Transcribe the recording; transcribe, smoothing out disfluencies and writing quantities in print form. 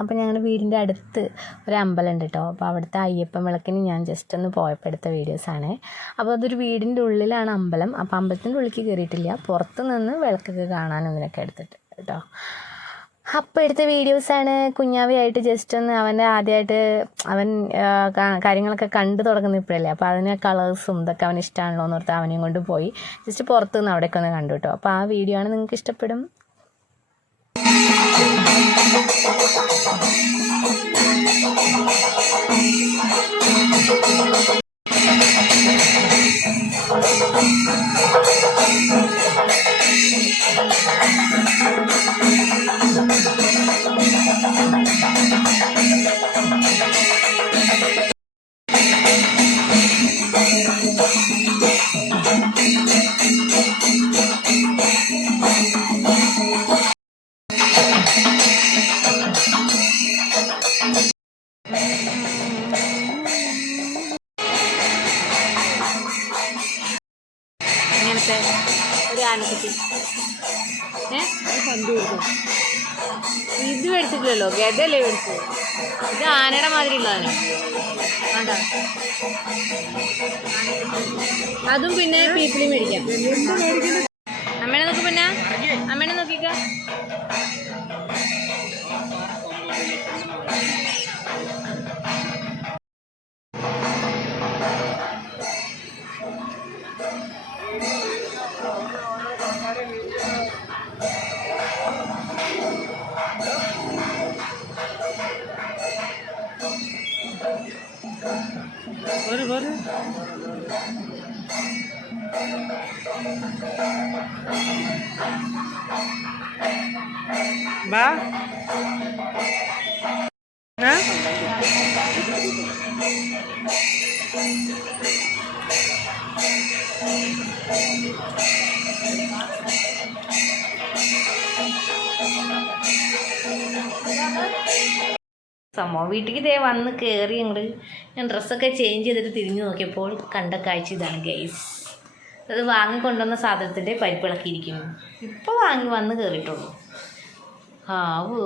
അപ്പോൾ ഞങ്ങളുടെ വീടിൻ്റെ അടുത്ത് ഒരു അമ്പലമുണ്ട് കേട്ടോ. അപ്പോൾ അവിടുത്തെ അയ്യപ്പൻ വിളക്കിന് ഞാൻ ജസ്റ്റ് ഒന്ന് പോയപ്പോൾ എടുത്ത വീഡിയോസാണ്. അപ്പോൾ അതൊരു വീടിൻ്റെ ഉള്ളിലാണ് അമ്പലം. അപ്പോൾ അമ്പലത്തിൻ്റെ ഉള്ളിലേക്ക് കയറിയിട്ടില്ല, പുറത്ത് നിന്ന് വിളക്കൊക്കെ കാണാനും ഇതിനൊക്കെ എടുത്തിട്ട് കേട്ടോ. അപ്പോൾ എടുത്ത വീഡിയോസാണ്. കുഞ്ഞാവയായിട്ട് ജസ്റ്റ് ഒന്ന് അവൻ്റെ ആദ്യമായിട്ട് അവൻ കാര്യങ്ങളൊക്കെ കണ്ടു തുടങ്ങുന്ന ഇപ്പോഴല്ലേ. അപ്പോൾ അതിന് കളേഴ്സും ഇതൊക്കെ അവന് ഇഷ്ടമാണല്ലോ എന്ന് ഓർത്ത് അവനെയും കൊണ്ട് പോയി ജസ്റ്റ് പുറത്ത് നിന്ന് അവിടെയൊക്കെ ഒന്ന് കണ്ടു കേട്ടോ. അപ്പോൾ ആ വീഡിയോ ആണ് നിങ്ങൾക്ക് ഇഷ്ടപ്പെടും. ഇങ്ങനത്തെ ഒരു ആനക്കുട്ടി ഇത് മേടിച്ചിട്ടില്ലല്ലോ, ഗതല്ലേ മേടിച്ചത്. ഇത് ആനയുടെ മാതിരി ഉള്ളതാണ്. വേണ്ട, അതും പിന്നെ പീപ്പിളി മേടിക്കാം. അമ്മേനെ നോക്ക്, പിന്നെ അമ്മേനെ നോക്കിക്ക. Ba? Hả? സംഭവം വീട്ടിലേക്ക് ഇതേ വന്ന് കയറി ഞങ്ങൾ ഞാൻ ഡ്രസ്സൊക്കെ ചേഞ്ച് ചെയ്തിട്ട് തിരിഞ്ഞു നോക്കിയപ്പോൾ കണ്ട കാഴ്ച ഇതാണ് ഗൈസ്. അത് വാങ്ങിക്കൊണ്ടുവന്ന സാധനത്തിൻ്റെ പരിപ്പിളക്കിയിരിക്കുന്നു. ഇപ്പോൾ വാങ്ങി വന്ന് കയറിയിട്ടുള്ളൂ. ആവോ.